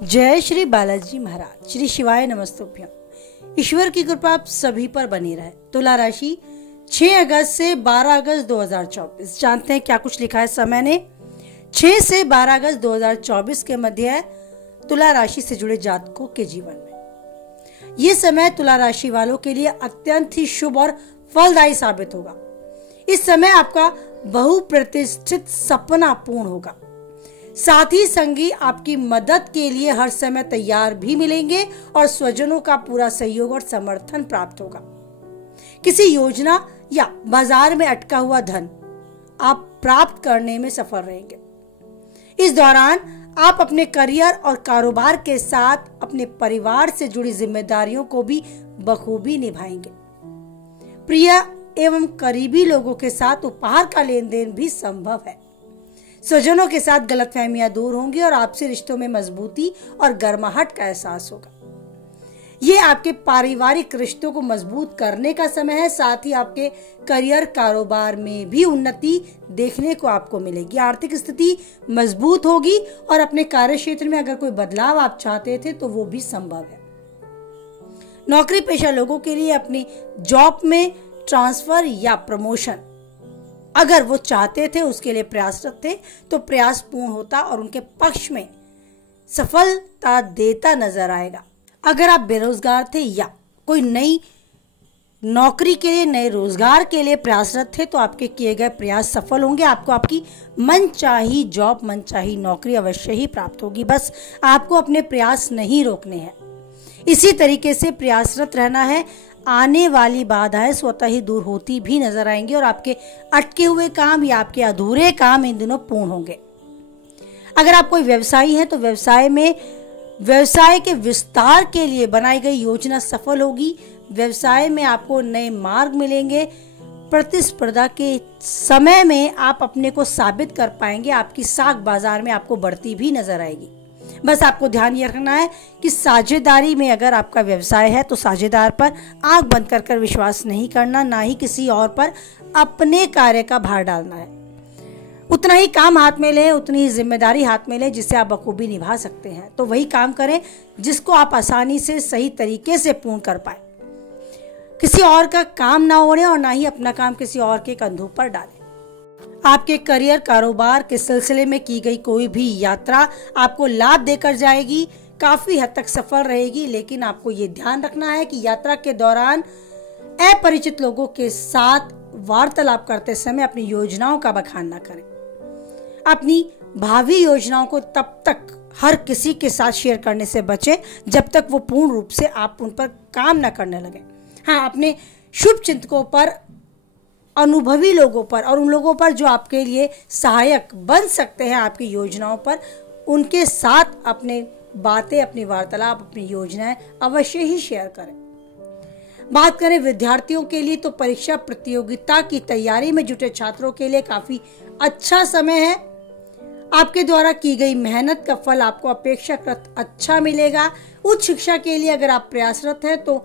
जय श्री बालाजी महाराज, श्री शिवाय नमस्तुभ्यं। ईश्वर की कृपा आप सभी पर बनी रहे। तुला राशि 6 अगस्त से 12 अगस्त 2024। जानते हैं क्या कुछ लिखा है समय ने। 6 से 12 अगस्त 2024 के मध्य है तुला राशि से जुड़े जातकों के जीवन में। ये समय तुला राशि वालों के लिए अत्यंत ही शुभ और फलदायी साबित होगा। इस समय आपका बहुप्रतिष्ठित सपना पूर्ण होगा। साथ ही संगी आपकी मदद के लिए हर समय तैयार भी मिलेंगे और स्वजनों का पूरा सहयोग और समर्थन प्राप्त होगा। किसी योजना या बाजार में अटका हुआ धन आप प्राप्त करने में सफल रहेंगे। इस दौरान आप अपने करियर और कारोबार के साथ अपने परिवार से जुड़ी जिम्मेदारियों को भी बखूबी निभाएंगे। प्रिय एवं करीबी लोगों के साथ उपहार का लेन देन भी संभव है। स्वजनों के साथ गलतफहमियां दूर होंगी और आपसी रिश्तों में मजबूती और गर्माहट का एहसास होगा। ये आपके पारिवारिक रिश्तों को मजबूत करने का समय है। साथ ही आपके करियर कारोबार में भी उन्नति देखने को आपको मिलेगी। आर्थिक स्थिति मजबूत होगी और अपने कार्य क्षेत्र में अगर कोई बदलाव आप चाहते थे तो वो भी संभव है। नौकरी पेशा लोगों के लिए अपनी जॉब में ट्रांसफर या प्रमोशन अगर वो चाहते थे, उसके लिए प्रयासरत थे, तो प्रयास पूर्ण होता और उनके पक्ष में सफलता देता नजर आएगा। अगर आप बेरोजगार थे या कोई नई नौकरी के लिए, नए रोजगार के लिए प्रयासरत थे, तो आपके किए गए प्रयास सफल होंगे। आपको आपकी मनचाही जॉब, मनचाही नौकरी अवश्य ही प्राप्त होगी। बस आपको अपने प्रयास नहीं रोकने हैं। इसी तरीके से प्रयासरत रहना है। आने वाली बाधाएं स्वतः ही दूर होती भी नजर आएंगी और आपके अटके हुए काम या आपके अधूरे काम इन दिनों पूर्ण होंगे। अगर आप कोई व्यवसायी हैं तो व्यवसाय के विस्तार के लिए बनाई गई योजना सफल होगी। व्यवसाय में आपको नए मार्ग मिलेंगे। प्रतिस्पर्धा के समय में आप अपने को साबित कर पाएंगे। आपकी साख बाजार में आपको बढ़ती भी नजर आएगी। बस आपको ध्यान ये रखना है कि साझेदारी में अगर आपका व्यवसाय है तो साझेदार पर आंख बंद कर विश्वास नहीं करना, ना ही किसी और पर अपने कार्य का भार डालना है। उतना ही काम हाथ में लें, उतनी ही जिम्मेदारी हाथ में लें जिसे आप बखूबी निभा सकते हैं। तो वही काम करें जिसको आप आसानी से सही तरीके से पूर्ण कर पाए। किसी और का काम ना ओढ़े और ना ही अपना काम किसी और के कंधों पर डालें। आपके करियर कारोबार के सिलसिले में की गई कोई भी यात्रा आपको लाभ देकर जाएगी, काफी हद तक सफल रहेगी। लेकिन आपको ये ध्यान रखना है कि यात्रा के दौरान अपरिचित लोगों के साथ वार्तालाप करते समय अपनी योजनाओं का बखान ना करें। अपनी भावी योजनाओं को तब तक हर किसी के साथ शेयर करने से बचें जब तक वो पूर्ण रूप से आप उन पर काम न करने लगे। हाँ, अपने शुभ चिंतकों पर, अनुभवी लोगों पर और उन लोगों पर जो आपके लिए सहायक बन सकते हैं आपकी योजनाओं पर, उनके साथ अपने बातें, अपनी वार्तालाप, अपनी योजनाएं अवश्य ही शेयर करें। बात करें विद्यार्थियों के लिए तो परीक्षा प्रतियोगिता की तैयारी में जुटे छात्रों के लिए काफी अच्छा समय है। आपके द्वारा की गई मेहनत का फल आपको अपेक्षाकृत अच्छा मिलेगा। उच्च शिक्षा के लिए अगर आप प्रयासरत हैं तो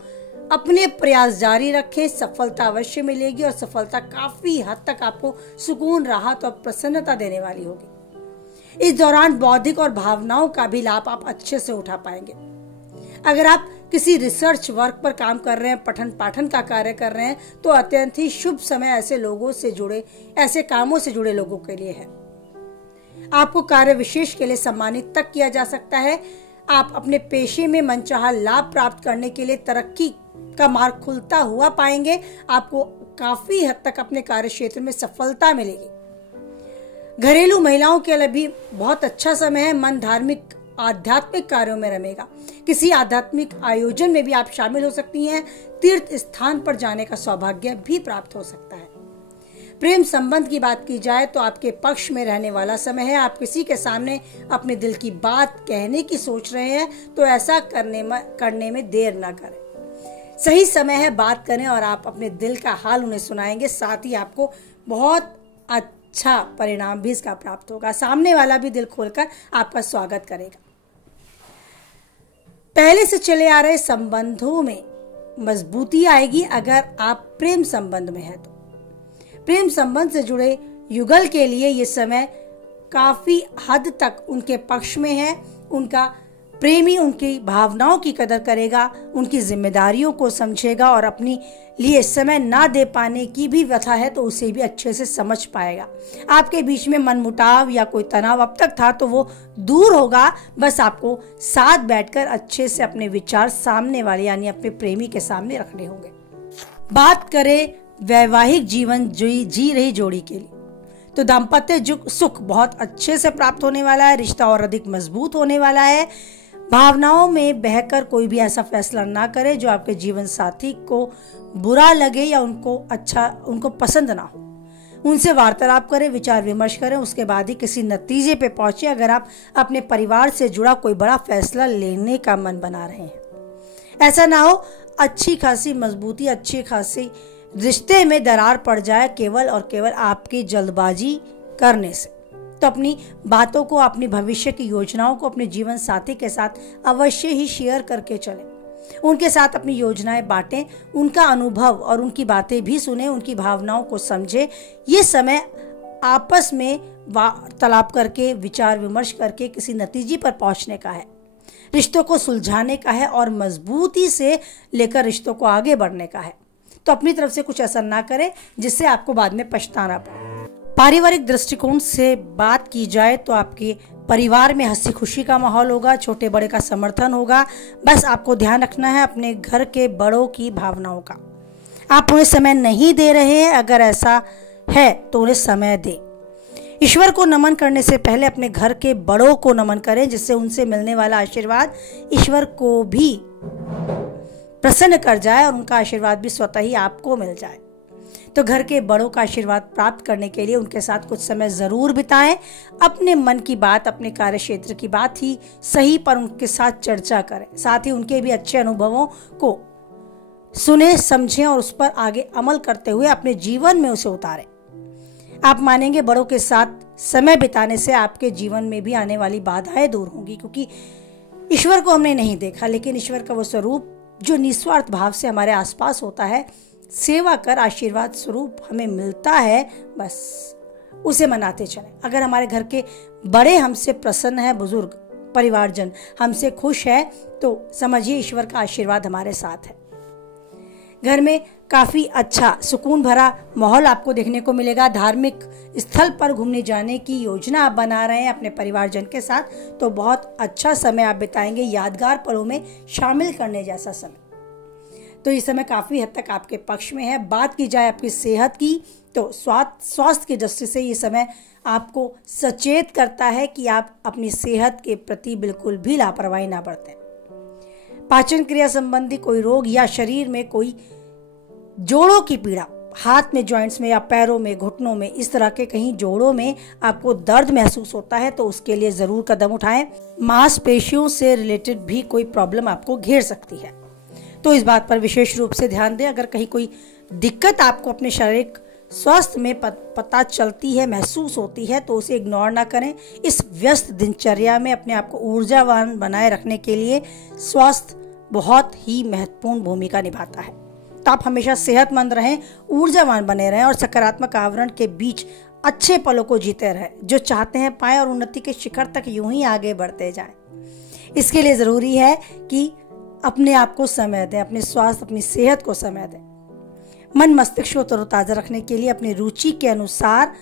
अपने प्रयास जारी रखें, सफलता अवश्य मिलेगी और सफलता काफी हद तक आपको सुकून, राहत और प्रसन्नता देने वाली होगी। इस दौरान बौद्धिक और भावनाओं का भी लाभ आप अच्छे से उठा पाएंगे। अगर आप किसी रिसर्च वर्क पर काम कर रहे हैं, पठन पाठन का कार्य कर रहे हैं, तो अत्यंत ही शुभ समय ऐसे कामों से जुड़े लोगों के लिए है। आपको कार्य विशेष के लिए सम्मानित तक किया जा सकता है। आप अपने पेशे में मनचाहा लाभ प्राप्त करने के लिए तरक्की का मार्ग खुलता हुआ पाएंगे। आपको काफी हद तक अपने कार्य क्षेत्र में सफलता मिलेगी। घरेलू महिलाओं के लिए भी बहुत अच्छा समय है। मन धार्मिक आध्यात्मिक कार्यों में रमेगा। किसी आध्यात्मिक आयोजन में भी आप शामिल हो सकती हैं। तीर्थ स्थान पर जाने का सौभाग्य भी प्राप्त हो सकता है। प्रेम संबंध की बात की जाए तो आपके पक्ष में रहने वाला समय है। आप किसी के सामने अपने दिल की बात कहने की सोच रहे हैं तो ऐसा करने में देर ना करें। सही समय है, बात करें और आप अपने दिल का हाल उन्हें सुनाएंगे। साथ ही आपको बहुत अच्छा परिणाम भी इसका प्राप्त होगा। सामने वाला भी दिल खोलकर आपका स्वागत करेगा। पहले से चले आ रहे संबंधों में मजबूती आएगी। अगर आप प्रेम संबंध में हैं तो प्रेम संबंध से जुड़े युगल के लिए ये समय काफी हद तक उनके पक्ष में है। उनका प्रेमी उनकी भावनाओं की कदर करेगा, उनकी जिम्मेदारियों को समझेगा और अपनी लिए समय ना दे पाने की भी व्यथा है तो उसे भी अच्छे से समझ पाएगा। आपके बीच में मनमुटाव या कोई तनाव अब तक था तो वो दूर होगा। बस आपको साथ बैठकर अच्छे से अपने विचार सामने वाले यानी अपने प्रेमी के सामने रखने होंगे। बात करें वैवाहिक जीवन जी रही जोड़ी के लिए तो दाम्पत्य सुख बहुत अच्छे से प्राप्त होने वाला है। रिश्ता और अधिक मजबूत होने वाला है। भावनाओं में बहकर कोई भी ऐसा फैसला ना करे जो आपके जीवन साथी को बुरा लगे या उनको पसंद ना हो। उनसे वार्तालाप करें, विचार विमर्श करें, उसके बाद ही किसी नतीजे पे पहुंचे अगर आप अपने परिवार से जुड़ा कोई बड़ा फैसला लेने का मन बना रहे हैं। ऐसा ना हो अच्छी खासी मजबूती, अच्छी खासी रिश्ते में दरार पड़ जाए केवल और केवल आपकी जल्दबाजी करने से। तो अपनी बातों को, अपनी भविष्य की योजनाओं को अपने जीवन साथी के साथ अवश्य ही शेयर करके चलें। उनके साथ अपनी योजनाएं बांटें, उनका अनुभव और उनकी बातें भी सुने, उनकी भावनाओं को समझें। ये समय आपस में वार्तालाप करके, विचार विमर्श करके किसी नतीजे पर पहुंचने का है, रिश्तों को सुलझाने का है और मजबूती से लेकर रिश्तों को आगे बढ़ने का है। तो अपनी तरफ से कुछ ऐसा ना करें जिससे आपको बाद में पछताना पड़े। पारिवारिक दृष्टिकोण से बात की जाए तो आपके परिवार में हंसी खुशी का माहौल होगा, छोटे बड़े का समर्थन होगा। बस आपको ध्यान रखना है अपने घर के बड़ों की भावनाओं का। आप उन्हें समय नहीं दे रहे हैं, अगर ऐसा है तो उन्हें समय दें। ईश्वर को नमन करने से पहले अपने घर के बड़ों को नमन करें, जिससे उनसे मिलने वाला आशीर्वाद ईश्वर को भी प्रसन्न कर जाए और उनका आशीर्वाद भी स्वतः ही आपको मिल जाए। तो घर के बड़ों का आशीर्वाद प्राप्त करने के लिए उनके साथ कुछ समय जरूर बिताएं। अपने मन की बात, अपने कार्य क्षेत्र की बात ही सही पर उनके साथ चर्चा करें। साथ ही उनके भी अच्छे अनुभवों को सुने, समझें और उस पर आगे अमल करते हुए अपने जीवन में उसे उतारें। आप मानेंगे बड़ों के साथ समय बिताने से आपके जीवन में भी आने वाली बाधाएं दूर होंगी, क्योंकि ईश्वर को हमने नहीं देखा, लेकिन ईश्वर का वो स्वरूप जो निस्वार्थ भाव से हमारे आसपास होता है, सेवा कर आशीर्वाद स्वरूप हमें मिलता है, बस उसे मनाते चलें। अगर हमारे घर के बड़े हमसे प्रसन्न हैं, बुजुर्ग परिवारजन हमसे खुश है, तो समझिए ईश्वर का आशीर्वाद हमारे साथ है। घर में काफ़ी अच्छा सुकून भरा माहौल आपको देखने को मिलेगा। धार्मिक स्थल पर घूमने जाने की योजना आप बना रहे हैं अपने परिवारजन के साथ, तो बहुत अच्छा समय आप बिताएंगे, यादगार पलों में शामिल करने जैसा समय। तो ये समय काफ़ी हद तक आपके पक्ष में है। बात की जाए आपकी सेहत की तो स्वास्थ्य की दृष्टि से ये समय आपको सचेत करता है कि आप अपनी सेहत के प्रति बिल्कुल भी लापरवाही ना बरतें। पाचन क्रिया संबंधी कोई रोग या शरीर में कोई जोड़ों की पीड़ा, हाथ में जॉइंट्स में या पैरों में, घुटनों में, इस तरह के कहीं जोड़ों में आपको दर्द महसूस होता है तो उसके लिए ज़रूर कदम उठाएं। मांसपेशियों से रिलेटेड भी कोई प्रॉब्लम आपको घेर सकती है, तो इस बात पर विशेष रूप से ध्यान दें। अगर कहीं कोई दिक्कत आपको अपने शारीरिक स्वास्थ्य में पता चलती है, महसूस होती है, तो उसे इग्नोर ना करें। इस व्यस्त दिनचर्या में अपने आप को ऊर्जावान बनाए रखने के लिए स्वास्थ्य बहुत ही महत्वपूर्ण भूमिका निभाता है। तो आप हमेशा सेहतमंद रहें, ऊर्जावान बने रहें और सकारात्मक आवरण के बीच अच्छे पलों को जीते रहें। जो चाहते हैं पाएं और उन्नति के शिखर तक यूं ही आगे बढ़ते जाएं। इसके लिए ज़रूरी है कि अपने आप को समय दें, अपने स्वास्थ्य, अपनी सेहत को समय दें। मन मस्तिष्क को तरोताज़ा रखने के लिए अपनी रुचि के अनुसार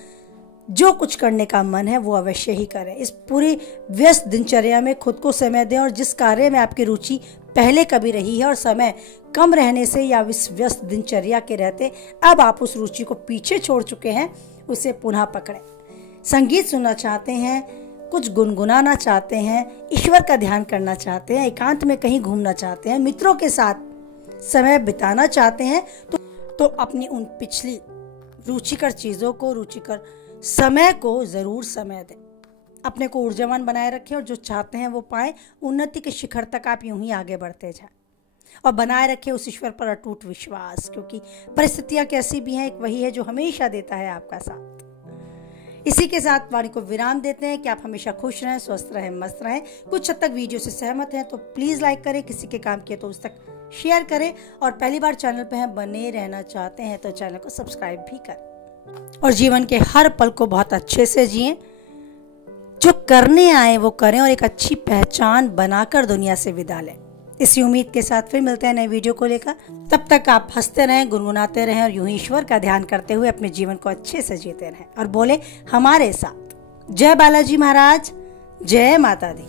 जो कुछ करने का मन है वो अवश्य ही करें। इस पूरी व्यस्त दिनचर्या में खुद को समय दें और जिस कार्य में आपकी रुचि पहले कभी रही है और समय कम रहने से या इस व्यस्त दिनचर्या के रहते अब आप उस रुचि को पीछे छोड़ चुके हैं, उसे पुनः पकड़ें। संगीत सुनना चाहते हैं, कुछ गुनगुनाना चाहते हैं, ईश्वर का ध्यान करना चाहते हैं, एकांत में कहीं घूमना चाहते हैं, मित्रों के साथ समय बिताना चाहते हैं, तो अपनी उन पिछली रुचिकर चीज़ों को, रुचिकर समय को ज़रूर समय दें। अपने को ऊर्जावान बनाए रखें और जो चाहते हैं वो पाएं। उन्नति के शिखर तक आप यूं ही आगे बढ़ते जाएं और बनाए रखें उस ईश्वर पर अटूट विश्वास, क्योंकि परिस्थितियां कैसी भी हैं, एक वही है जो हमेशा देता है आपका साथ। इसी के साथ वाणी को विराम देते हैं कि आप हमेशा खुश रहें, स्वस्थ रहें, मस्त रहें। कुछ हद तक वीडियो से सहमत हैं तो प्लीज़ लाइक करें, किसी के काम किए तो उस तक शेयर करें और पहली बार चैनल पे हैं, बने रहना चाहते हैं तो चैनल को सब्सक्राइब भी करें और जीवन के हर पल को बहुत अच्छे से जिएं। जो करने आए वो करें और एक अच्छी पहचान बनाकर दुनिया से विदा लें। इसी उम्मीद के साथ फिर मिलते हैं नए वीडियो को लेकर। तब तक आप हंसते रहें, गुनगुनाते रहें और यूं ही ईश्वर का ध्यान करते हुए अपने जीवन को अच्छे से जीते रहें और बोले हमारे साथ जय बालाजी महाराज, जय माता दी।